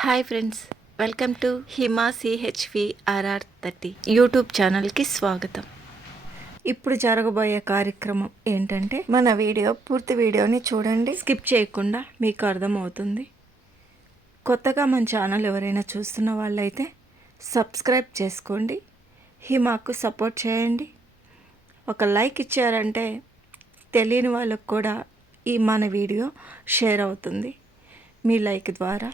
Hi friends, welcome to Hima CHVRR30 YouTube ఛానల్కి స్వాగతం. ఇప్పుడు జరగబోయే కార్యక్రమం ఏంటంటే మన పూర్తి వీడియోని చూడండి, స్కిప్ చేయకుండా మీకు అర్థమవుతుంది. కొత్తగా మన ఛానల్ ఎవరైనా చూస్తున్న వాళ్ళైతే సబ్స్క్రైబ్ చేసుకోండి, హిమాకు సపోర్ట్ చేయండి. ఒక లైక్ ఇచ్చారంటే తెలియని వాళ్ళకు కూడా మన వీడియో షేర్ అవుతుంది మీ లైక్ ద్వారా.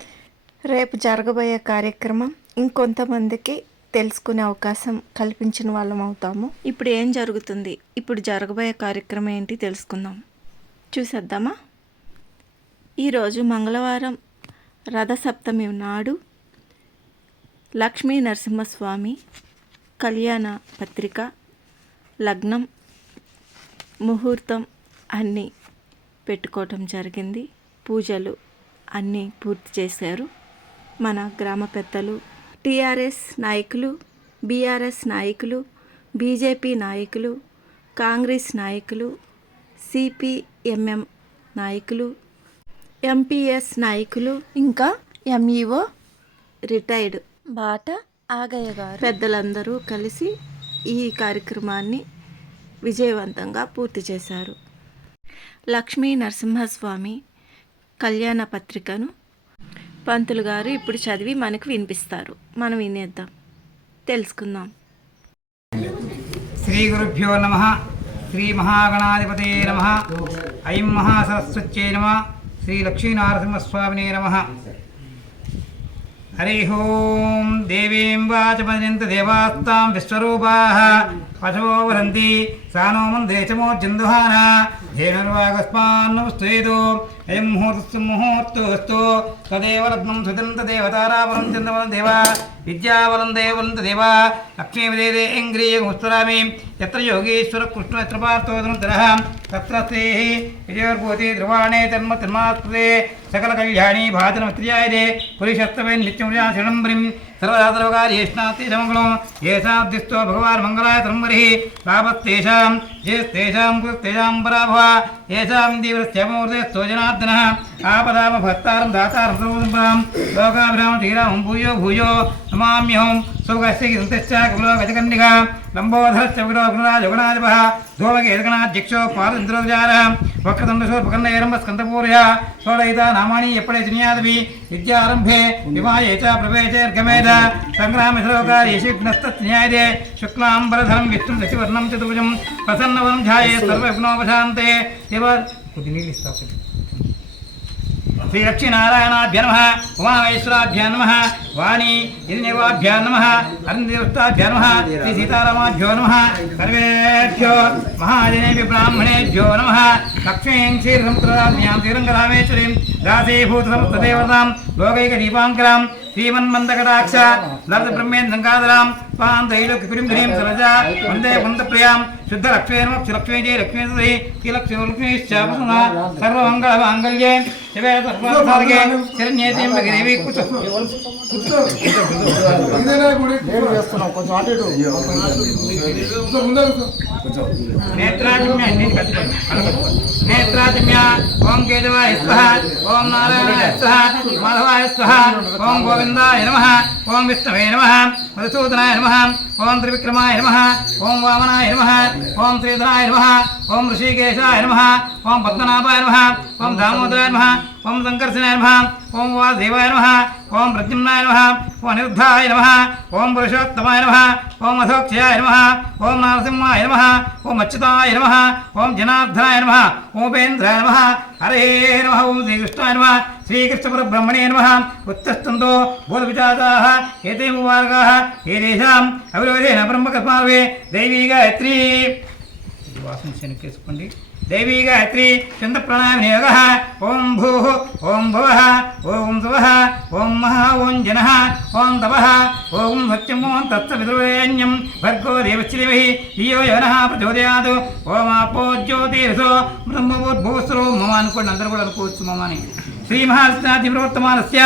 రేపు జరగబోయే కార్యక్రమం ఇంకొంతమందికి తెలుసుకునే అవకాశం కల్పించిన వాళ్ళం అవుతాము. ఇప్పుడు ఏం జరుగుతుంది, ఇప్పుడు జరగబోయే కార్యక్రమం ఏంటి తెలుసుకుందాం, చూసేద్దామా. ఈరోజు మంగళవారం రథసప్తమి నాడు లక్ష్మీ నరసింహస్వామి కళ్యాణ పత్రిక, లగ్నం, ముహూర్తం అన్నీ పెట్టుకోవటం జరిగింది. పూజలు అన్నీ పూర్తి చేశారు మన గ్రామ పెద్దలు, టీఆర్ఎస్ నాయకులు, బీఆర్ఎస్ నాయకులు, బీజేపీ నాయకులు, కాంగ్రెస్ నాయకులు, CPMM నాయకులు, MPS నాయకులు, ఇంకా MEO రిటైర్డ్ బాట ఆగయ్య గారు పెద్దలందరూ కలిసి ఈ కార్యక్రమాన్ని విజయవంతంగా పూర్తి చేశారు. లక్ష్మీ నరసింహస్వామి కళ్యాణ పత్రికను పంతులు గారు ఇప్పుడు చదివి మనకు వినిపిస్తారు. మనం వినేద్దాం, తెలుసుకుందాం. శ్రీ గురుభ్యో నమః. శ్రీ మహాగణాధిపతే నమః. ఐం మహాసరస్వత్యై నమః. శ్రీ లక్ష్మీనరసింహస్వామినే నమః. హరి ఓం. దేవీం వాచమజంత దేవాస్తాం విశ్వరూపాః పశవో వదంతి సానో మందే చమో జందుహాన ధేనుర్వాగస్మాన్ను స్తేదో అయం ముహూర్తోస్తు తదేవ లగ్నం సుదంత దేవతారావరం చంద్రవరం దేవ విద్యావరం దేవలంత దేవ లక్ష్మీదేదే ఇంగ్రియముస్తరామి యత్ర యోగేశ్వర కృష్ణ యత్ర పార్థోదనంతరః తత్ర శ్రీః విజయోర్భూతి ధ్రువాణే తన్మ తన్మాత్రే సకల కళ్యాణి భాజనమత్ర్యాయదే పురుషస్తవే నిత్యం శరణంబరిం సర్వదాతరవకార్యేష్ణాతి సమగళం ఏషాద్దిస్తో భగవాన్ మంగళాయ తంబరిః లాభస్తేషాం జేస్తేషాం కృతేషాం పరాభవ ఏషాం దీవరస్యమూర్తేస్తో జనార్దనః ఆపదామ భక్తారం దాతారం సర్వసంపదాం లోకాభిరామ శ్రీరామం భూయో భూయో నమామ్యహం సుగస్య కింతశ్చ కమలో గజకన్నిక లంబోధరశ్చ విగ్రహగుణరాజగుణాధిపః ధూమకేతగణాధ్యక్షో పాదచంద్రోజారः వక్రతుండశూర్పకర్ణైరంబ స్కందపూర్య షోడయిత నామాని ఎప్పుడే చిన్యాదవి విద్యారంభే విమాయే చ ప్రవేశేర్గమేద సంగ్రామశ్లోకారీషిఘ్నస్తన్యాయదే శుక్లాంబరధరం విష్ణుం శశివర్ణం చతుర్భుజం ప్రసన్నవనం ధ్యాయే సర్వవిఘ్నోపశాంతే కొద్ది నీళ్ళు ఇస్తావు. శ్రీ లక్ష్మీనారాయణాభ్య నమః. ఉమామహేశ్వరాభ్యా నమః. వాణి నిర్వాభ్యా నమః. అరుణదేవతాభ్యా నమః. శ్రీ సీతారామాభ్యో నమః. సర్వేభ్యో మహాజనేభ్యో బ్రాహ్మణేభ్యో నమః. లక్ష్మీం శ్రీరంగరామ్యాం శ్రీరంగరామేశ్వరీం దాసీభూత సమస్తదేవతాం లోకైక దీపాంకరాం శ్రీమన్మందకటాక్ష లబ్ధ బ్రహ్మేంద్రంగాధరాం పాం త్రైలోక్యపురీం సరజా వందే వందప్రియాం శుద్ధ లక్ష్మీ జయ లక్ష్మీ శ్రీలక్ష్మీశ్చాపసునా సర్వమంగళమాంగళ్యే శివే సర్వార్థసాధకే శరణ్యేతి దేవి కూర్చో. నేత్రాజమ్య ఓం కేశవాయ స్వః. ఓం నారాయణాయ స్వః. మాధవాయ స్వః. ఓం గోవిందాయ నమః. ఓం విష్ణవే నమః. మధుసూదనాయ నమః. ఓం త్రివిక్రమాయ నమః. ఓం వామనాయ నమః. ఓం శ్రీధరాయ నమః. ఓం ఋషికేశాయ నమః. ఓం పద్మనాభాయ నమః. ఓం దామోదరాయ నమః. ఓం సంకర్షణాయ నమః. ఓం వాసుదేవాయ నమః. ఓం ప్రద్యుమ్నాయ నమః. ఓం అనిరుద్ధాయ నమః. ఓం పురుషోత్తమాయ నమః. ఓం అధోక్షయాయ నమః. ఓం నరసింహాయ నమః. ఓం అచ్యుతాయ నమః. ఓం జనార్దనాయ నమః. ఓం ఉపేంద్రాయ నమః. హరే నమః. ఓం శ్రీకృష్ణాయ నమః. శ్రీకృష్ణపరబ్రహ్మణే నమః. ఉత్తస్తంతో బోధవిచారాः ఏతే ముబారకాः ఏతేషాం అవిరోధేన బ్రహ్మకస్మార్వే దైవీ గాయత్రీ. వాసన శనకేసుకోండి. దైవీ గాయత్రి చంద ప్రాణాయామ యోగ. ఓం భూః ఓం భువః ఓం శువః ఓం మహా ఓం జనః ఓం తపః ఓం సత్యం ఓం తత్సవితుర్వరేణ్యం భర్గో దేవస్య ధీమహి ధియో యో నః ప్రచోదయాత్. ఓం ఆపో జ్యోతిరసో బ్రహ్మభూస్వరో మమ అనుకోండి, అందరూ కూడా అనుకోవచ్చు మమని. శ్రీమహాస్నాతిప్రవర్తమానస్య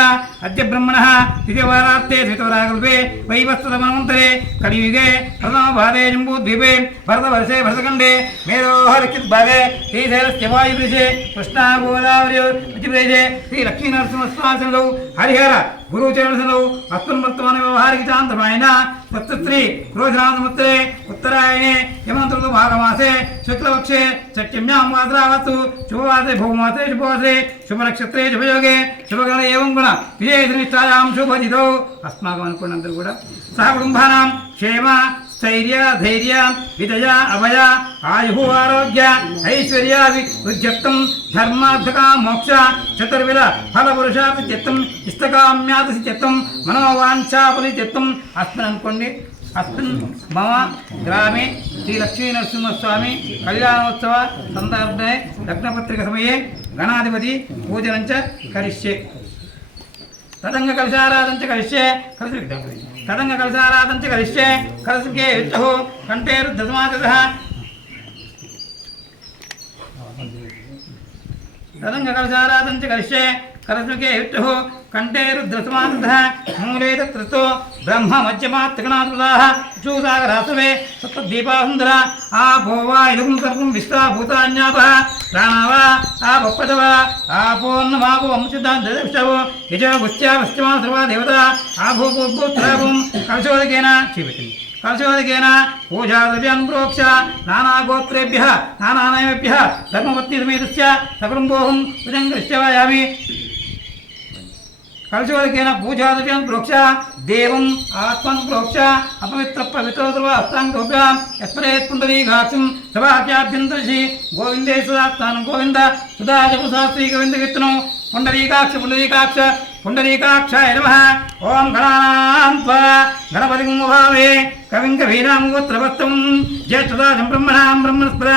అద్య బ్రహ్మణః ద్వితీయవారార్తే ద్వితవరాకల్పే వైవస్వతమనంతరే కలియుగే ప్రథమపాదే జంబూద్వీపే భరతవర్షే భరతఖण्डे మేరోహరచిద్భాగే శ్రీశైలస్య వాయుప్రదేశే కృష్ణా గోదావరి మధ్యప్రదేశే శ్రీ లక్ష్మీనరసింహస్వామినौ హరిహర గురుచరణసనౌ అస్మన్వర్తమాన వ్యవహారిక చాంద్రమాయన స్వస్త్రీ క్రోధనాథముత్రే ఉత్తరాయణే యమంత్రతు భాగమాసే శుక్లపక్షే సత్యమ్యాం వాసరావత్తు శుభవాసే భౌమాసే శుభవాసే శుభనక్షత్రే శుభయోగే శుభగణ ఏవం గుణ విజయనిష్టాయాం శుభజితౌ అస్మాకం అనుకోండి అందరూ కూడా సహ కుటుంబానాం క్షేమ స్థైర్య ధైర్య విదయ అభయ ఆయు ఆరోగ్య ఐశ్వర్య విద్యత్వం ధర్మార్థక మోక్ష చతుర్విధ ఫల పురుషార్థ చిత్తం ఇష్టకామ్యాత చిత్తం మనోవాంఛాపలి చిత్తం అస్మిన్ అనుకోండి. అస్మిన్ మమ గ్రామే శ్రీ లక్ష్మీ నరసింహస్వామి కళ్యాణోత్సవ సందర్భే లగ్నపత్రిక సమయే గణాధిపతి పూజనంచ కరిష్యే తదంగ కలశారాధంచ కరిష్యే తదంగ కలశారాధంచ కరిష్యే కలశకే విత్తు కంఠేరుద్ధమాగతః తదంగ కలశారాధంచ కరిష్యే కలశకే విత్తు కంఠేరుద్ధమాగతః మూలే తత్రతో బ్రహ్మ మధ్యమాత్రికనాథుదాః చూసాగరాసవే సప్తదీపాసుందర ఆపోవా ఇదం సర్వం విశ్వాభూతాన్యాపః ప్రాణావా ఆపప్పదవా ఆపోన్నమాపో వంశదాంతవిష్టవో యజో గుత్యా పశ్చిమా సర్వా దేవత ఆభూభూత్రాభం కలశోదకేన చేపెట్టింది. కలశోదకేన పూజాద్రవ్యాన్ ప్రోక్ష నానాగోత్రేభ్య నానానయమేభ్య ధర్మపత్ని సమేతస్య సకుటుంబోహం భుజంగరిష్యవాయామి. కలశోదకేన పూజాద్రవ్యాన్ ప్రోక్ష దేవం ఆత్మన్ ప్రోక్ష అపవిత్ర పవిత్రోద్రవ అష్టాంగోభ్యాం యత్పరేత్ పుండరీకాక్షం సభాభ్యాభ్యంతరిషి గోవిందే సుధాస్థానం గోవింద సుధాజపుశాస్త్రీ గోవింద కీర్తనం పుండరీకాక్ష పుండరీకాక్ష పుండరీకాక్షాయ నమః. ఓం గణానాన్త్వా గణపతిం భావే కవిం కవీనాం గోత్రవత్తం జ్యేష్ఠదాజం బ్రహ్మణాం బ్రహ్మణస్పద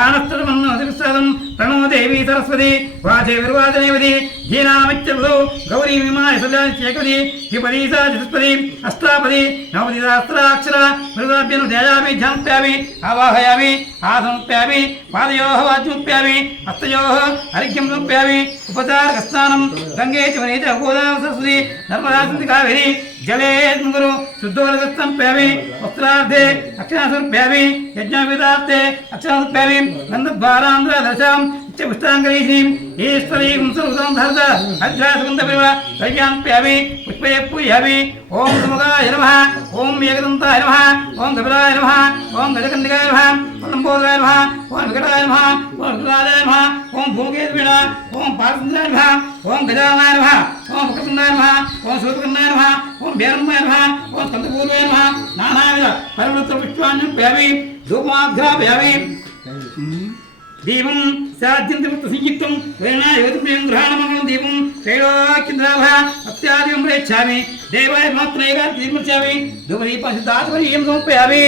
ఆనస్తమన్నోదివిశ్వాసం ప్రణో దేవీ సరస్వతి వాచే విర్వాచనేవతి ధీనామిత్యవదో గౌరీ విమాయ సదాచేకవతి ద్విపదీ సా చతుష్పదీ అష్టాపదీ నవపదీ సహస్రాక్షర మృగాభ్యను ధ్యాయామి ధ్యానప్యామి ఆవాహయామి ఆసనప్యామి పాదయోః వాచ్యముప్యామి హస్తయోః అర్ఘ్యం సమర్ప్యామి ఉపచారకస్నానం గంగే చ వనే చ గోదావరి సరస్వతి నర్మదా సింధు కావేరీ జలే గురు శుద్ధోదకస్తంప్యామి వస్త్రార్థే అక్షరాసమర్ప్యామి యజ్ఞవిదార్థే అక్షరాసమర్ప్యామి గంధద్వారాంధ్ర దశాం పుష్టాంగరీషీం ఈశ్వరీం సర్వసం ధర్త అధ్యాసగంధపరిమళ ద్రవ్యాంప్యామి పుష్పే పూయామి. ఓం సుముఖాయ నమః ఓం ఏకదంతాయ నమః ఓం కపిలాయ నమః ఓం గజకండికాయ నమః ఓం లంబోదరాయ నమః ఓం వికటాయ నమః ఓం వికటాయ నమః ఓం భూమకేతువిణ ఓం పార్వతీయ నమః ఓం గజానాయ నమః ఓం ముఖసుందాయ నమః ఓం సూతకండాయ నమః ఓం బేరమ్మాయ నమః ఓం స్కందపూర్వాయ నమః నానావిధ పరిమళ పుష్పాన్యప్యామి ధూపమాఘ్రాపయామి. దీపం సాధ్యంతముక్త సంయుక్తం వేణాయుగతిప్రియం గ్రహాణమంగళం దీపం త్రైలోక్యంద్రాభ అత్యాదికం ప్రేచ్ఛామి దేవాయ మాత్రైగా తీర్మర్చామి ధూపదీపసిద్ధాత్మనీయం సమర్పయామి.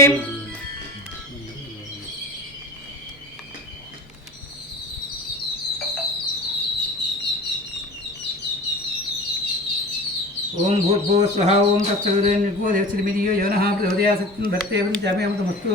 ఓం భూర్భువ స్వహ ఓం తత్సవితుర్వరేణ్యర్భువదేవశ్రీమిదియో యోనః ప్రచోదయాత్సత్యం ధత్తే పంచామి అమృతమస్తు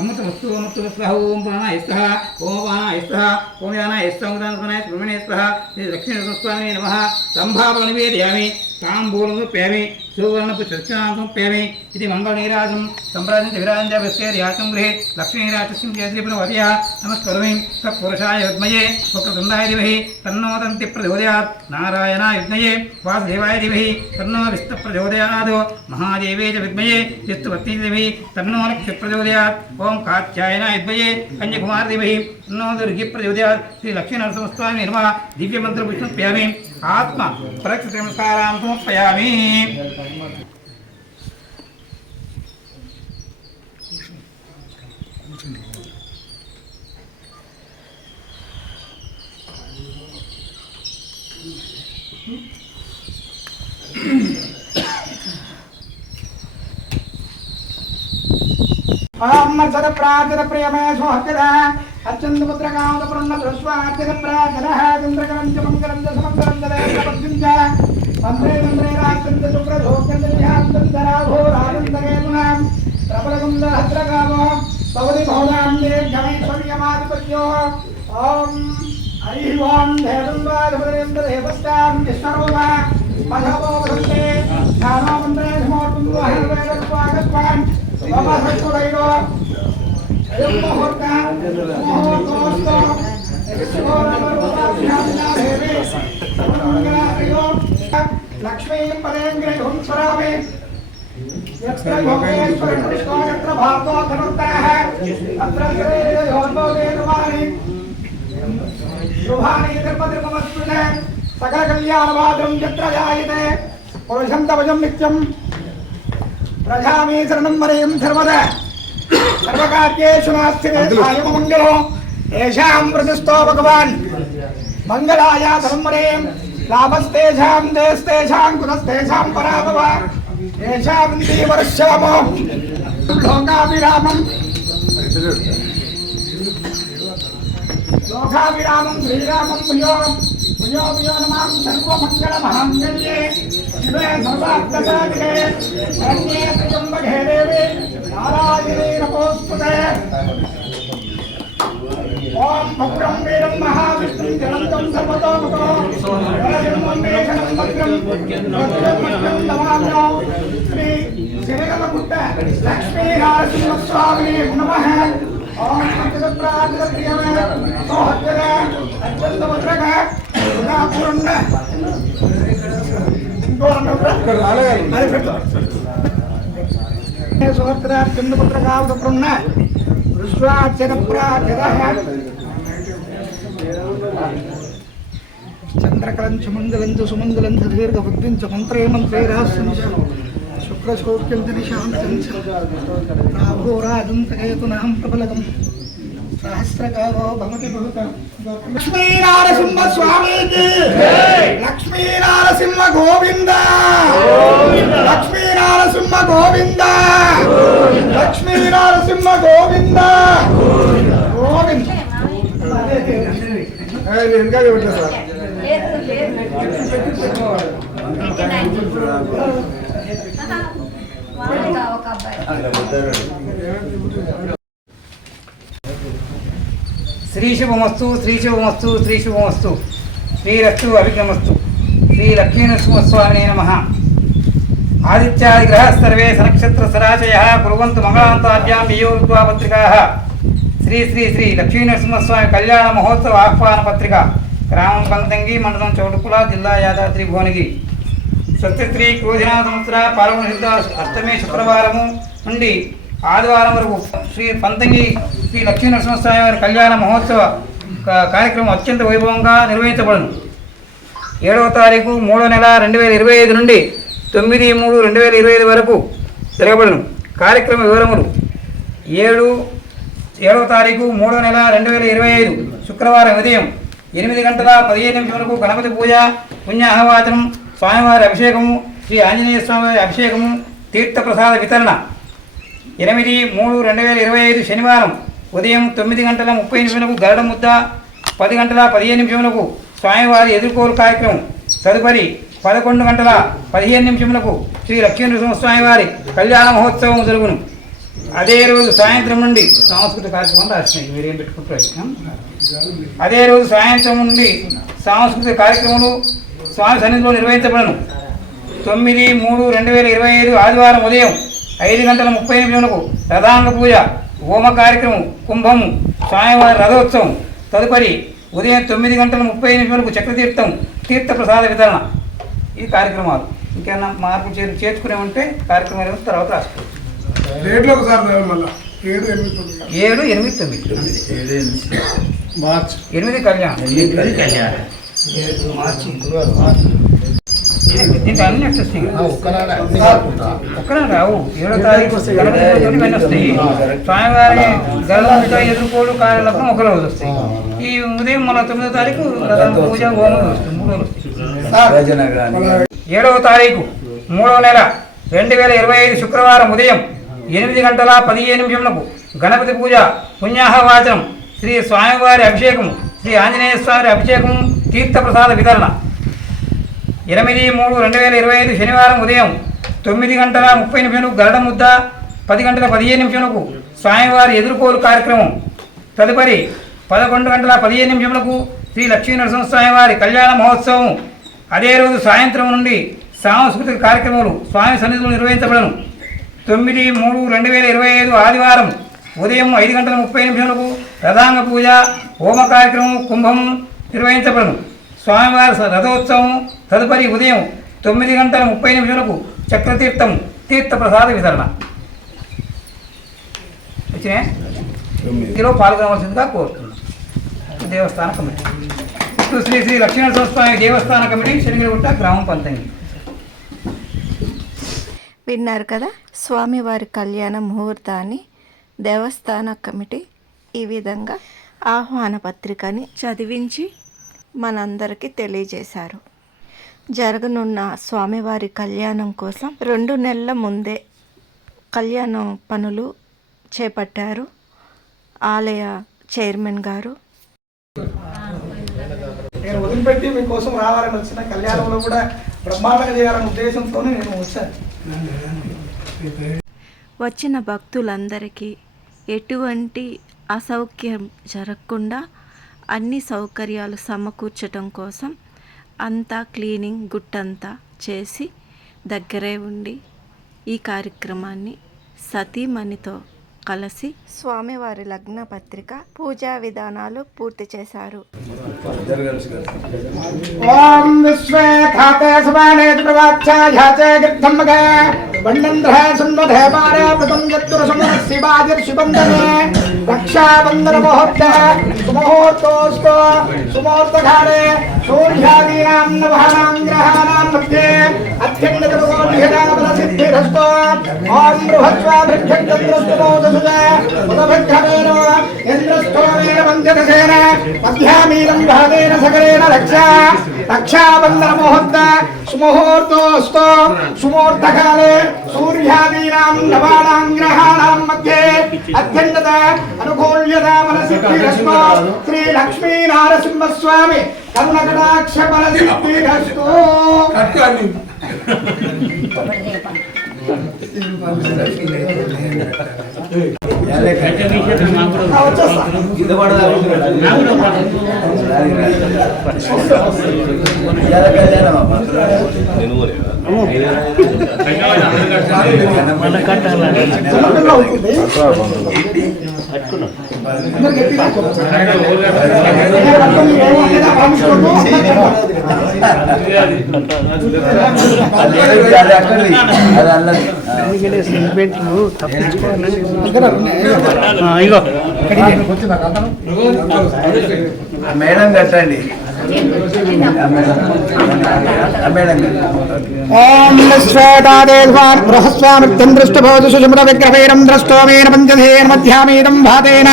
అమృతమస్తు అమృతమస్తు. ఓం ప్రాణాయ స్వహ ఓం అపానాయ స్వహ ఓం యానాయ స్వహ ఉదానస్మనాయ బ్రహ్మణే స్వహ శ్రీ లక్ష్మీనరసింహస్వామినే నమః. సంభావన నివేదయామి తాంబూలం సమర్ప్యామి సువర్ణపుష్పదక్షిణాం సమర్ప్యామి. ఇది మంగళనీరాజం సంప్రాజం విరాజంజాస్యం గృహే లక్ష్మీరాజస్యం చేతిపురవద్య నమస్కరోమి. సత్పురుషాయ విద్మహే వక్రతుండాయ ధీమహి తన్నో దంతి ప్రచోదయాత్. నారాయణాయ విద్మహే వాసుదేవాయ ధీమహి తన్నో విష్ణు ప్రచోదయాత్. మహాదేవే చ విద్మహే విష్ణుపత్ని ధీమహి తన్నో లక్ష్మీ ప్రచోదయాత్. ఓం కాత్యాయనాయ విద్మహే కన్యాకుమారి ధీమహి తన్నో దుర్గి ప్రచోదయాత్. శ్రీ లక్ష్మీనరసింహస్వామినే నమః. దివ్యమంత్రపుష్పం సమర్పయామి. ఆత్మ ప్రక్షిత నమస్కారాం సమర్పయామి. అమ్మసర ప్రాచర ప్రియమే సోహకద అత్యంత పుత్రకాంత పురన్న దృశ్వాచర ప్రాచర చంద్రకరంచ మంగళంచ సమగ్రంచ దేవపద్యంచ మంత్రే మంత్రే రాచంచ శుక్రధోకంచ ధ్యాంతంతరాభో రాజంతరేతునాం ప్రబలగుంద హద్రగామో భవతి భవనాం దీర్ఘమైశ్వర్యమాధిపత్యో. ఓం హరి ఓం దేవంగాధపరేంద్ర దేవస్థాం విష్ణుర్వా మధవో భృతే ధ్యానో మంత్రే సమోర్తుందో హరివేదస్వాగస్వాన్ బాబాసత్తుడైలో అయముహూర్త మోహోస్తో ఎక్స్‌గోరమరుతాభ్యామ్నా దేవి సర్వమంగళాయో లక్ష్మీం పదేంద్రియం స్వరామి यत्र योगेश्वर कृष्णो यत्र भागो धनुर्धरः तत्र श्रेयोन्मोदे रुमानि शुभानि धर्मधर्ममस्तुते सकलकल्याणवादं यत्र जायते पुरुषं तवजं नित्यं प्रजामि शरणं मरें सर्वदा सर्वकार्येषु नास्तिते सायमङ्गलो येषां प्रतिष्ठो भगवान् मङ्गलाय शरणं मरें लाभस्तेषां देस्तेषां कुलस्तेषां पराभव येषां देवर्षामो लोकाभिरामं श्रीरामं प्रियो प्रियो प्रियो नमां सर्वमङ्गलमहाङ्गल्ये शिवे सर्वार्थसाधिके शरण्ये त्र्यम्बके देवी नारायणे नमोस्तुते ओम भद्रं वीरं महाविष्णुं जलन्तं सर्वतोमुखो जलजन्मन्मेषणं भद्रं भद्रं नमाम्यो श्री श्रीरमगुट्ट लक्ष्मीनारसिंहस्वामिने नमः ओम पंचदप्राजप्रियमे सोहद्गद अत्यन्तवज्रग गुणापूर्ण सोहद्गद अत्यन्तवज्रगावदप्रुन्न चंद्रकलंच मंगलंच सुमंगलंच दीर्घ बुद्धिंच मंत्रे मंत्रे रहस्यंच शुक्रशोक्यंच निशांतंच राघोराजंच केतुनां प्रबलगं सहस्रगावो भवति बहुता लक्ष्मी नारसिंह स्वामी की लक्ष्मी नारसिंह गोविंद लक्ष्मी नारसिंह गोविंद लक्ष्मी नारसिंह गोविंद गोविंद శ్రీశుభమస్తు శ్రీశుభమస్తు శ్రీశుభమస్తు శ్రీరస్తు అభిజ్ఞమస్తు శ్రీ లక్ష్మీనరసింహస్వామినే నమః. ఆదిత్యాదిగ్రహాः సర్వే సనక్షత్ర సరాశయः కుర్వంతు మంగళాంతాభ్యాం యోరుద్వా పత్రికాः. శ్రీ శ్రీ శ్రీ లక్ష్మీనరసింహస్వామి కళ్యాణ మహోత్సవ ఆహ్వాన పత్రిక. గ్రామం పంతంగి, మండలం చౌటుకుల, జిల్లా యాదాద్రి భువనగిరి. సత్యశ్రీ క్రోధినా సంవత్సర పాల్గొన సిద్ధ అష్టమి శుక్రవారము నుండి ఆదివారం వరకు శ్రీ పంతంగి శ్రీ లక్ష్మీనరసింహస్వామి వారి కళ్యాణ మహోత్సవ కార్యక్రమం అత్యంత వైభవంగా నిర్వహించబడును. 7వ తారీఖు 3వ నెల 2025 నుండి 9/3/2025 వరకు జరగబడును. కార్యక్రమ వివరములు: 7వ తారీఖు 3వ నెల 2025 శుక్రవారం ఉదయం 8:15 గణపతి పూజ, పుణ్యాహవాచనం, స్వామివారి అభిషేకము, శ్రీ ఆంజనేయ స్వామివారి అభిషేకము, తీర్థప్రసాద వితరణ. 8/3/2025 శనివారం ఉదయం 9:30 గరుడ ముద్ద, 10:15 స్వామివారి ఎదుర్కోలు కార్యక్రమం. తదుపరి 11:15 శ్రీ లక్ష్మీనరసింహస్వామి వారి కళ్యాణ మహోత్సవం జరుగును. అదే రోజు సాయంత్రం నుండి సాంస్కృతిక కార్యక్రమం రాసినాయి, మీరేం పెట్టుకుంటారు. అదే రోజు సాయంత్రం నుండి సాంస్కృతిక కార్యక్రమాలు స్వామి సన్నిధిలో నిర్వహించబడను. 9/3/2025 ఆదివారం ఉదయం 5:30 రథాంగ పూజ, హోమ కార్యక్రమం, కుంభము, స్వామివారి రథోత్సవం. తదుపరి ఉదయం 9:30 చక్రతీర్థం, తీర్థప్రసాద వితరణ. ఈ కార్యక్రమాలు ఇంకేమన్నా మార్పు చేర్చుకునే ఉంటే కార్యక్రమాలు తర్వాత రాసుకోవచ్చు. 7, 8, 9 కళ్యాణం. దీంట్లో అన్ని వస్తాయి, ఒక్కనే రావు. 7వ తారీఖు గణపతి వస్తాయి, స్వామివారి గర్భంతో ఎదుర్కోడు కార్యాలప్పుడు ఒక రోజు వస్తాయి. ఈ ఉదయం మన 9వ తారీఖు పూజ, హోమం వస్తాయి, 3 రోజులు వస్తాయి. 7వ తారీఖు 3వ నెల 2025 శుక్రవారం ఉదయం 8:15 గణపతి పూజ, పుణ్యాహవాచనం, శ్రీ స్వామివారి అభిషేకం, శ్రీ ఆంజనేయ స్వామి అభిషేకం, తీర్థప్రసాద వితరణ. 8/3/2025 శనివారం ఉదయం 9:30 గరుడ ముద్ద, 10:15 స్వామివారి ఎదుర్కోలు కార్యక్రమం. తదుపరి 11:15 శ్రీ లక్ష్మీనరసింహస్వామి వారి కళ్యాణ మహోత్సవం. అదే రోజు సాయంత్రం నుండి సాంస్కృతిక కార్యక్రమాలు స్వామి సన్నిధిలో నిర్వహించబడను. 9/3/2025 ఆదివారం ఉదయం 5:30 రథాంగ పూజ, హోమ కార్యక్రమం, కుంభం నిర్వహించబడను. స్వామివారి రథోత్సవం. తదుపరి ఉదయం 9:30 చక్రతీర్థం తీర్థప్రసాద వితరణ. వచ్చినాయి ఇందులో పాల్గొనవలసిందిగా కోరుతున్నాం. దేవస్థాన కమిటీ శ్రీ శ్రీ లక్ష్మీనరసింహస్వామి దేవస్థాన కమిటీ శనిగిరిగుట్ట గ్రామం పంతంగి. విన్నారు కదా, స్వామివారి కళ్యాణ ముహూర్తాన్ని దేవస్థాన కమిటీ ఈ విధంగా ఆహ్వాన పత్రికని చదివించి మనందరికీ తెలియజేశారు. జరగనున్న స్వామివారి కళ్యాణం కోసం 2 నెలల ముందే కళ్యాణం పనులు చేపట్టారు ఆలయ చైర్మన్ గారు. నేను వదిలిపెట్టి మీకోసం రావాలని వచ్చిన కళ్యాణంలో కూడా బ్రహ్మాండంగా చేయాలనే ఉద్దేశంతో నేను వచ్చాను. వచ్చిన భక్తులందరికీ ఎటువంటి అసౌక్యం జరగకుండా అన్ని సౌకర్యాలు సమకూర్చడం కోసం అంతా క్లీనింగ్ గుట్టంతా చేసి దగ్గరే ఉండి ఈ కార్యక్రమాన్ని సతీమణితో కలిసి స్వామివారి లగ్న పత్రిక పూజా విధానాలు పూర్తి చేశారు. ఓం విశ్వే ఖాతే సమానే ప్రవాచ్ఛాయాచే గిర్ధమ్మగే బండంధ్ర సన్మధే పారే ప్రతం యత్తుర సమరస్య బాజిర్షిబంధనే రక్షాబంధన ముహూర్త సుముహూర్తోస్తు సుముహూర్తకాలే సూర్యాదీనాం నవహానాం గ్రహాణాం మధ్యే అత్యంగతమోధిరాబల సిద్ధిరస్తో ఓం బృహత్వా భృక్షద్రస్తమోదసుజ ఉదభద్రవేన ఇంద్రస్థోమేన వంచతసేన మధ్యామీనం భాగేన సకరేణ రక్షాబంధన ముహూర్త సుముహూర్తోస్తు సుముహూర్తకాలే సూర్యాదీనాం నవానాం గ్రహాణాం మధ్యే అత్యంగత అనుకూల్యతా మనసిద్ధిరస్తో శ్రీ లక్ష్మీ నారసింహస్వామి కరుణకటాక్ష మనసిద్ధిరస్తో. మేడం కట్టండి. ఓం శ్వేతాదేవాన్ బృహస్వామిత్యం దృష్టభోజు సుషుమృత విగ్రహేరం ద్రష్టోమేన పంచధేన మధ్యామీదం భాతేన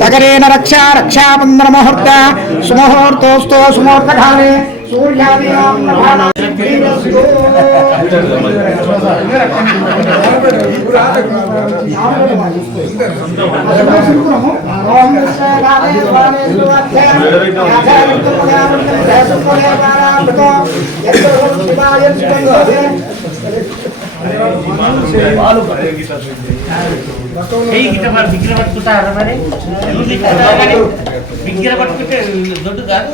సకరేణ రక్షాబంధన ముహూర్త సుముహూర్తోస్తు సుముహూర్తకాలే సూర్యాదీనాం నవానాం సిద్ధిరస్తో. ఓం శ్వేతాదేవాన్ విగ్రహ పట్టుకుంటారా మరి విగ్రహ పట్టుకుంటే దొడ్డు కాదు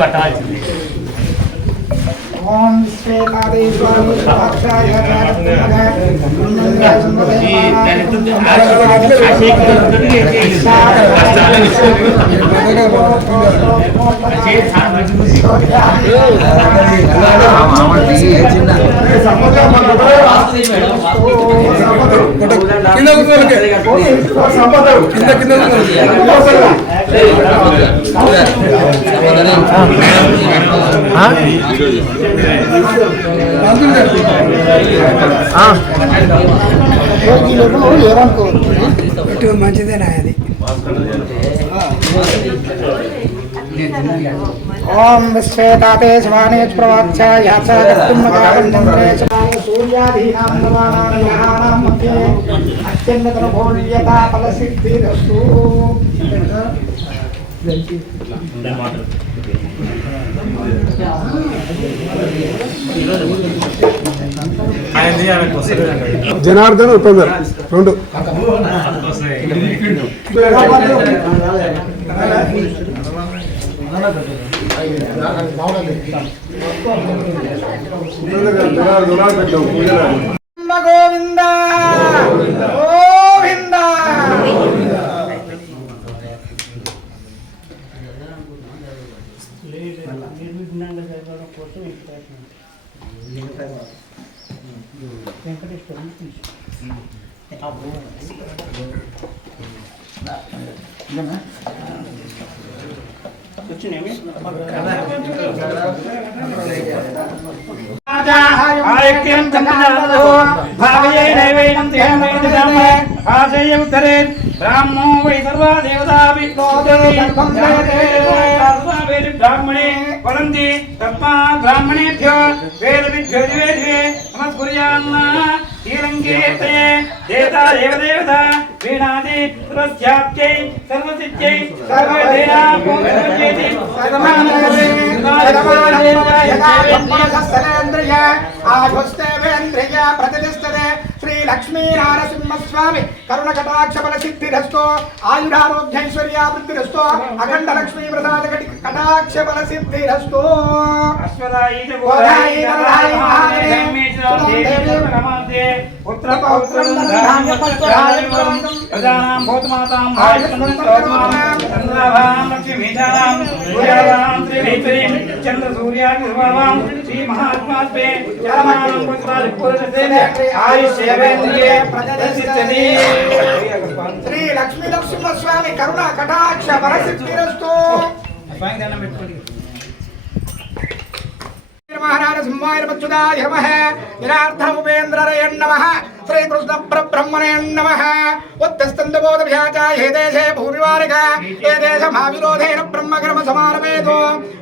పట్టాల్సింది. ఓం శ్వేతాదేవాన్ మంచిదేనా అది. ఓం శ్వేతాతే స్వానే సూర్యాధీనాం నవానాం గ్రహాణాం మధ్యే అత్యంగతనుకూల్యతా ఫలసిద్ధిరస్తు. జనార్దన్ ఉపేందర్ 2 గోవింద గోవింద. నిర్విఘ్నంగా జరగడం కోసం ఈ ప్రయత్నం. వెంకటేశ్వరం వచ్చినాయి ఆయుక్యం చంద్రజాతో భావయే నైవేద్యం తేనైవేద్యం ఆశయ ఉత్తరే బ్రాహ్మో వై సర్వా దేవతా విద్యోతి బ్రాహ్మణే వదంతి తస్మాత్ బ్రాహ్మణేభ్యో వేదవిద్యో నివేద్యే నమస్కుర్యాన్న శ్రీలంకేతే దేవతా దేవదేవత వీణాది సర్వస్యాప్త్యై సర్వసిద్ధ్యై సర్వదేనా పూర్వజేతి సర్వమానవేంద్రియ ఆఘుస్తేవేంద్రియ ప్రతిష్టతే శ్రీ లక్ష్మీ నారసింహస్వామి కరుణ కటాక్ష బల సిద్ధిరస్తో ఆయురారోగ్యైశ్వర్యావృద్ధిరస్తో అఖండ లక్ష్మీ ప్రసాద కటాక్ష బల సిద్ధిరస్తో చంద్ర సూర్యాది శ్రీ మహాత్మాత్మే శ్రీ లక్ష్మీ నరసింహస్వామి కరుణ కటాక్ష బల సిద్ధిరస్తో మహారాజ సింహాయ మచ్యుదాయ నమః నిరార్థముపేంద్రరయ నమః శ్రీకృష్ణ పరబ్రహ్మణే నమః ఉత్తస్తందబోధభ్యాచాయ హే దేశే భూరివారిక హే దేశ మహావిరోధేన బ్రహ్మకర్మ సమానమేతో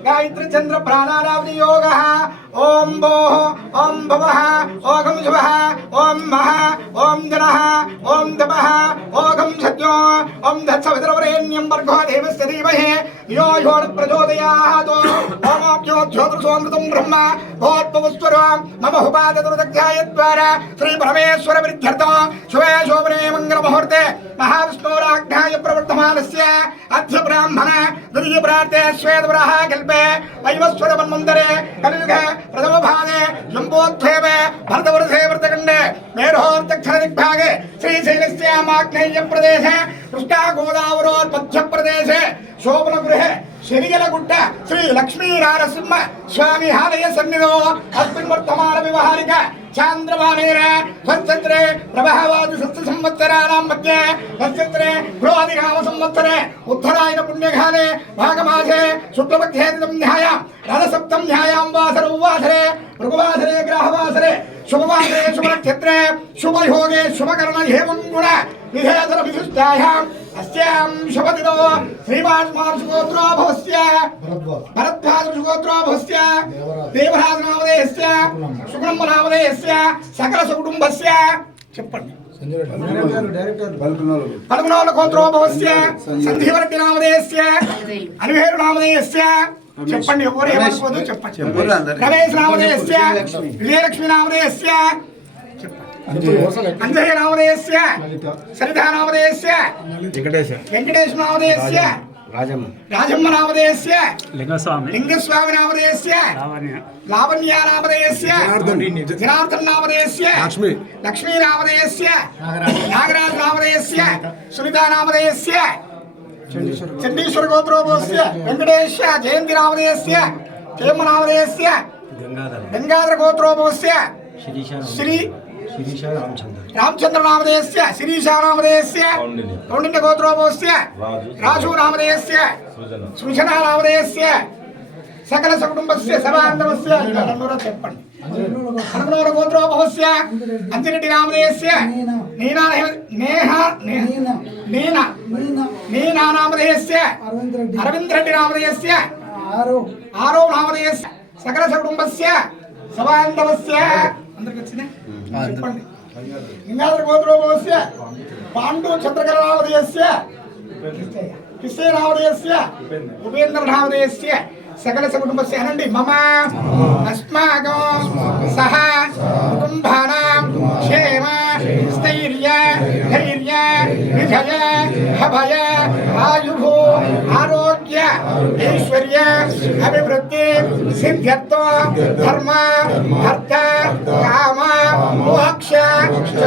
గాయత్రి చంద్ర ప్రాణారావతి యోగః ఓం భోః ఓం భవః ఓం శుభః ఓం మహః ఓం జనః ఓం తపః ఓం సత్యో ఓం దత్సవితరవరేణ్యం భర్గో దేవస్య ధీమహి ధియో యో న ప్రచోదయాత్ ఓమాప్యోజ్యోతిర్సోమృతం బ్రహ్మ భోత్పవస్వరం మమ ఉపాదదుర్దగ్ధాయద్వారా శ్రీ పరమేశ్వర విద్యర్థం శుభే శోభనే మంగళ ముహూర్తే మహావిష్ణోరాజ్ఞాయ ప్రవర్తమానస్య అద్య బ్రాహ్మణ ద్వితీయ ప్రార్థే శ్వేతవరాహ కల్పే వైవస్వర మన్వంతరే కలియుగ ప్రథమ భాగే జంబోద్భేవే భరతవర్షే వ్రతఖండే మేరోర్దక్షిణ దిగ్భాగే శ్రీశైలస్యామాగ్నేయ ప్రదేశే కృష్ణా గోదావరోర్మధ్య ప్రదేశే శోభన గృహే శనిగలగుట్ట శ్రీ లక్ష్మీ నారసింహ స్వామి ఆలయ సన్నిధో అస్మిన్ వర్తమాన వ్యవహారిక చాంద్రమానేన స్వచ్ఛత్రే ప్రభావాది సప్త సంవత్సరాణం మధ్యే స్వచ్ఛత్రే క్రోధికామ సంవత్సరే ఉత్తరాయణ పుణ్యకాలే భాగమాసే శుక్లమధ్యేదితం ధ్యాయాం రథసప్తం ధ్యాయాం వాసరౌ వాసరే భృగువాసరే గ్రహవాసరే శుభవాసరే శుభనక్షత్రే శుభయోగే శుభకరణ ఏవం గుణ విధేధర విశిష్టాయాం అస్యాం శుభదినో శ్రీమాన్ మారుషుగోత్రో భవస్య భరద్వాజుగోత్రో భవస్య దేవరాజ నామధేయస్య శుక్రమ్మ నామధేయస్య సకల సుకుటుంబస్య చెప్పండి పదకొండవ గోత్రో భవస్య సంధీవర్తి నామధేయస్య అనివేరు నామధేయస్య చెప్పండి ఎవరు ఏమనుకోదు చెప్పండి రమేష్ నామధేయస్య విజయలక్ష్మి నామధేయస్య అంజయ్య నామధేయస్య సరితా నామధేయస్య వెంకటేశ్ నామధేయస్య రాజమ్మ నామధేయస్య లింగస్వామి నామధేయస్య లావణ్య నామధేయస్య జనార్దన్ నామధేయస్య లక్ష్మీ నామధేయస్య నాగరాజ్ నామధేయస్య సునీతా నామధేయస్య చండీశ్వర గోత్రో భవస్య వెంకటేశ జయంతి నామధేయస్య కేమ నామధేయస్య గంగాధర గోత్రో భవస్య శ్రీ రామచంద్ర నామధేయస్య శిరీషా నామధేయస్య కౌండిన్య గోత్రో భవస్య రాజు నామధేయస్య సృజన నామధేయస్య సకల సకుటుంబస్య సమాంతమస్య చెప్పండి హనుమనోర గోత్రో భవస్య అంజిరెడ్డి నామధేయస్య నీనా నామధేయస్య అరవింద్ రెడ్డి నామధేయస్య ఆరో నామధేయస్య సకల సకుటుంబస్య సమాంతమస్య అందరికి వచ్చిందా చెప్పండి గంగాధర గోత్రో భవస్య పాండు చంద్రకర నామధేయస్య కిస్తే నామధేయస్య ఉపేంద్ర నామధేయస్య సకల సకుటుంబస్య అనండి మమ అస్మాకం సహ కుటుంబానాం క్షేమ స్థైర్య ధైర్య విజయ అభయ ఆయుః ఆరోగ్య ఐశ్వర్య అభివృద్ధి సిద్ధ్యర్థ ధర్మ అర్థ కామ మోక్ష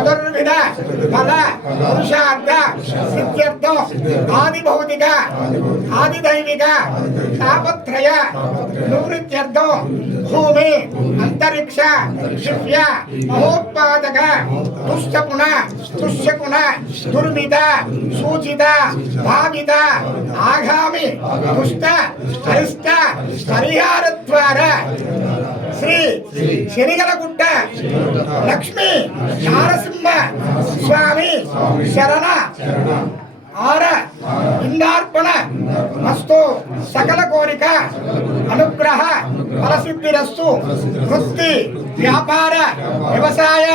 చతుర్విధ ఫల పురుషార్థ సిద్ధ్యర్థం ఆది భౌతిక ఆది దైవిక తాపత్రయ నివృత్త్యర్థం భూమి అంతరిక్ష దివ్య మహోత్పాదక తుష్యపుణ తుష్యకుణ దుర్మిత సూచిత భావిత ఆగామి దుష్ట అరిష్ట పరిహార ద్వారా శ్రీ శనిగలగుట్ట లక్ష్మీ నారసింహ స్వామి శరణ ఆర ఇందార్పణ మస్తు సకల కోరిక అనుగ్రహ ఫలసిద్ధిరస్తు వృత్తి వ్యాపార వ్యవసాయ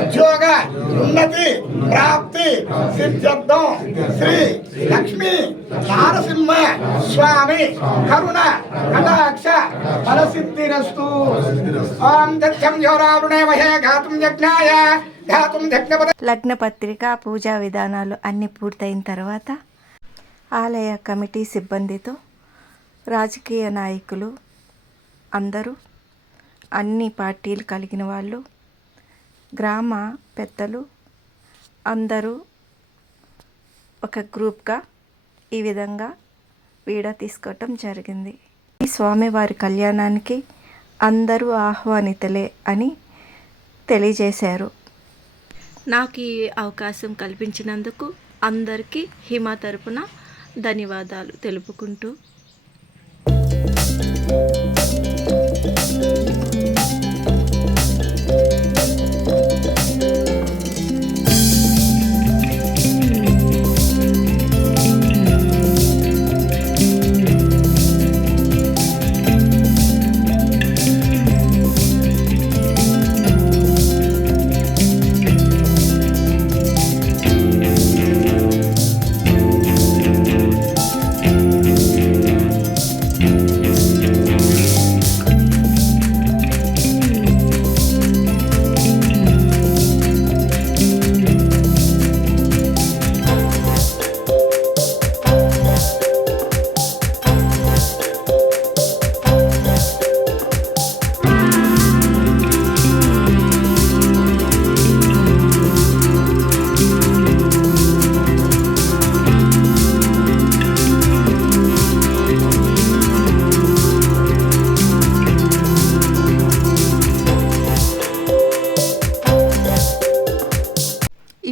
ఉద్యోగ ఉన్నతి ప్రాప్తి సిద్ధ్యర్థం శ్రీ లక్ష్మీ నారసింహ స్వామి కరుణ కటాక్ష ఫలసిద్ధిరస్తు. ఓం తథ్యం యోరావృణే మహే ఘాతుం యజ్ఞాయ ఘాతుం యజ్ఞపద. లగ్న పత్రిక పూజా విధానాలు అన్నీ పూర్తయిన తర్వాత ఆలయ కమిటీ సిబ్బందితో రాజకీయ నాయకులు అందరూ, అన్ని పార్టీలు కలిగిన వాళ్ళు, గ్రామ పెద్దలు అందరూ ఒక గ్రూప్గా ఈ విధంగా వీడియో తీసుకోవటం జరిగింది. ఈ స్వామివారి కళ్యాణానికి అందరూ ఆహ్వానితులే అని తెలియజేశారు. నాకు ఈ అవకాశం కల్పించినందుకు అందరికీ హిమ తరపున ధన్యవాదాలు తెలుపుకుంటూ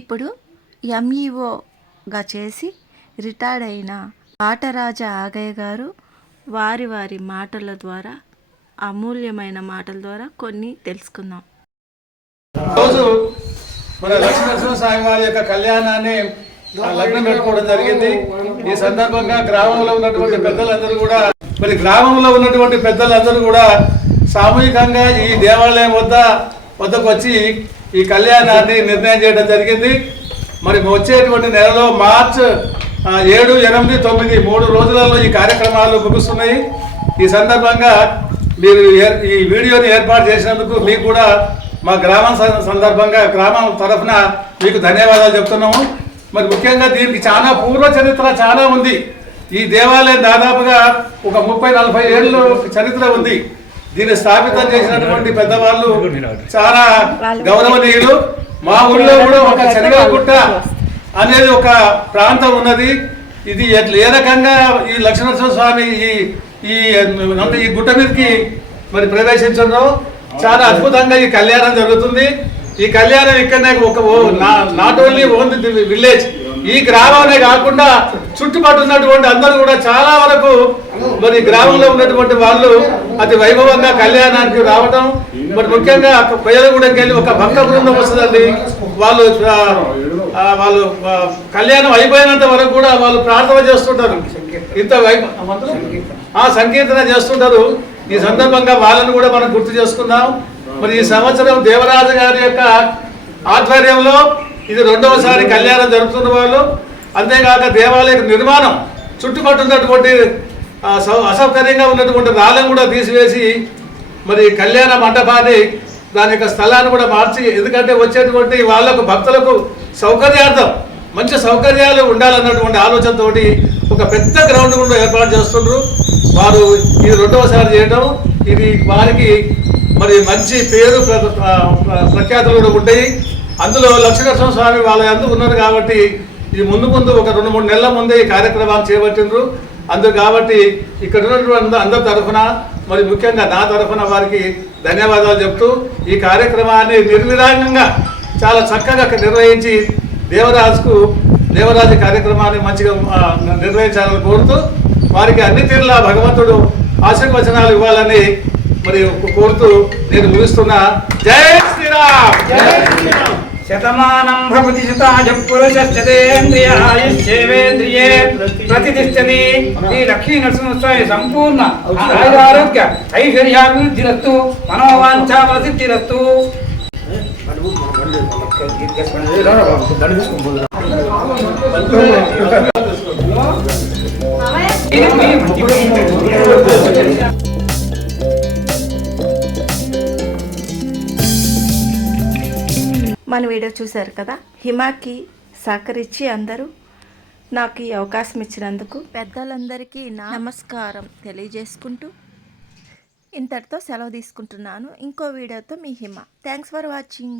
ఇప్పుడు ఎంఈఓగా చేసి రిటైర్డ్ అయిన ఆటరాజ ఆగయ్య గారు వారి మాటల ద్వారా, అమూల్యమైన మాటల ద్వారా కొన్ని తెలుసుకుందాం. రోజు మన లక్ష్మీనరసింహ స్వామి వారి యొక్క కళ్యాణాన్ని లగ్నం పెట్టుకోవడం జరిగింది. ఈ సందర్భంగా గ్రామంలో ఉన్నటువంటి పెద్దలందరూ కూడా సామూహికంగా ఈ దేవాలయం వద్దకు వచ్చి ఈ కళ్యాణాన్ని నిర్ణయం చేయడం జరిగింది. మరి వచ్చేటువంటి నెలలో మార్చి 7, 8, 9 3 రోజులలో ఈ కార్యక్రమాలు ముగుస్తున్నాయి. ఈ సందర్భంగా మీరు ఈ వీడియోని ఏర్పాటు చేసినందుకు మీకు కూడా మా గ్రామం సందర్భంగా గ్రామం తరఫున మీకు ధన్యవాదాలు చెప్తున్నాము. మరి ముఖ్యంగా దీనికి చాలా పూర్వ చరిత్ర చాలా ఉంది. ఈ దేవాలయం దాదాపుగా ఒక 30-40 ఏళ్ళ చరిత్ర ఉంది. దీన్ని స్థాపితం చేసినటువంటి పెద్దవాళ్ళు చాలా గౌరవనీయులు. మా ఊళ్ళో కూడా ఒక శనిగలగుట్ట అనేది ఒక ప్రాంతం ఉన్నది. ఇది ఏ రకంగా ఈ లక్ష్మీనరసింహ స్వామి ఈ గుట్ట మీదకి మరి ప్రవేశించడం చాలా అద్భుతంగా ఈ కళ్యాణం జరుగుతుంది. ఈ కళ్యాణం ఇక్కడనే not only own the village, ఈ గ్రామమే కాకుండా చుట్టుపక్కల ఉన్నటువంటి అందరూ కూడా చాలా వరకు మరి గ్రామంలో ఉన్నటువంటి వాళ్ళు అతి వైభవంగా కళ్యాణానికి రావటం. మరి ముఖ్యంగా ప్రజలగూడెంకి వెళ్ళి ఒక భక్త బృందం వస్తుందండి. వాళ్ళు కళ్యాణం అయిపోయినంత వరకు కూడా వాళ్ళు ప్రార్థన చేస్తుంటారు, ఇంత సంకీర్తన చేస్తుంటారు. ఈ సందర్భంగా వాళ్ళని కూడా మనం గుర్తు చేసుకుందాం. మరి ఈ సంవత్సరం దేవరాజు గారి యొక్క ఆధ్వర్యంలో ఇది 2వసారి కళ్యాణం జరుపుతున్న వాళ్ళు. అంతేకాక దేవాలయ నిర్మాణం చుట్టుపక్కల ఉన్నటువంటి అసౌకర్యంగా ఉన్నటువంటి రాళ్ళను కూడా తీసివేసి మరి కళ్యాణ మండపాన్ని దాని యొక్క స్థలాన్ని కూడా మార్చి, ఎందుకంటే వచ్చేటువంటి వాళ్ళకు భక్తులకు సౌకర్యార్థం మంచి సౌకర్యాలు ఉండాలన్నటువంటి ఆలోచనతో ఒక పెద్ద గ్రౌండ్ కూడా ఏర్పాటు చేస్తుండ్రు. వారు ఇది 2వసారి చేయడం, ఇది వారికి మరి మంచి పేరు ప్రఖ్యాతులు కూడా ఉంటాయి. అందులో లక్ష్మీనరసింహ స్వామి వాళ్ళ అందుకు ఉన్నారు కాబట్టి ఈ ముందు ఒక 2-3 నెలల ముందే ఈ కార్యక్రమాలు చేపట్టిండ్రు. అందుకు కాబట్టి ఇక్కడ ఉన్నటువంటి అందరి తరఫున మరి ముఖ్యంగా నా తరఫున వారికి ధన్యవాదాలు చెప్తూ ఈ కార్యక్రమాన్ని నిర్విరామంగా చాలా చక్కగా నిర్వహించి దేవరాజు కార్యక్రమాన్ని మంచిగా నిర్వహించాలని కోరుతూ వారికి అన్ని తీరులా భగవంతుడు ఆశీర్వచనాలు ఇవ్వాలని మరి కోరుతూ నేను ముగిస్తున్నా. జై శ్రీరామ్. శతమానం భవతి శతాయ పురుషేంద్రియాయుష్యేంద్రియే ప్రతిష్టతి. శ్రీ లక్ష్మీ నరసింహస్వామి సంపూర్ణ ఆయురారోగ్య ఐశ్వర్యాభివృద్ధిరస్తు, మనోవాంఛాఫలసిద్ధిరస్తు. మన వీడియో చూశారు కదా. హిమాకి సహకరించి అందరూ నాకు ఈ అవకాశం ఇచ్చినందుకు పెద్దలందరికీ నా నమస్కారం తెలియజేసుకుంటూ ఇంతటితో సెలవు తీసుకుంటున్నాను. ఇంకో వీడియోతో మీ హిమ. Thanks for watching.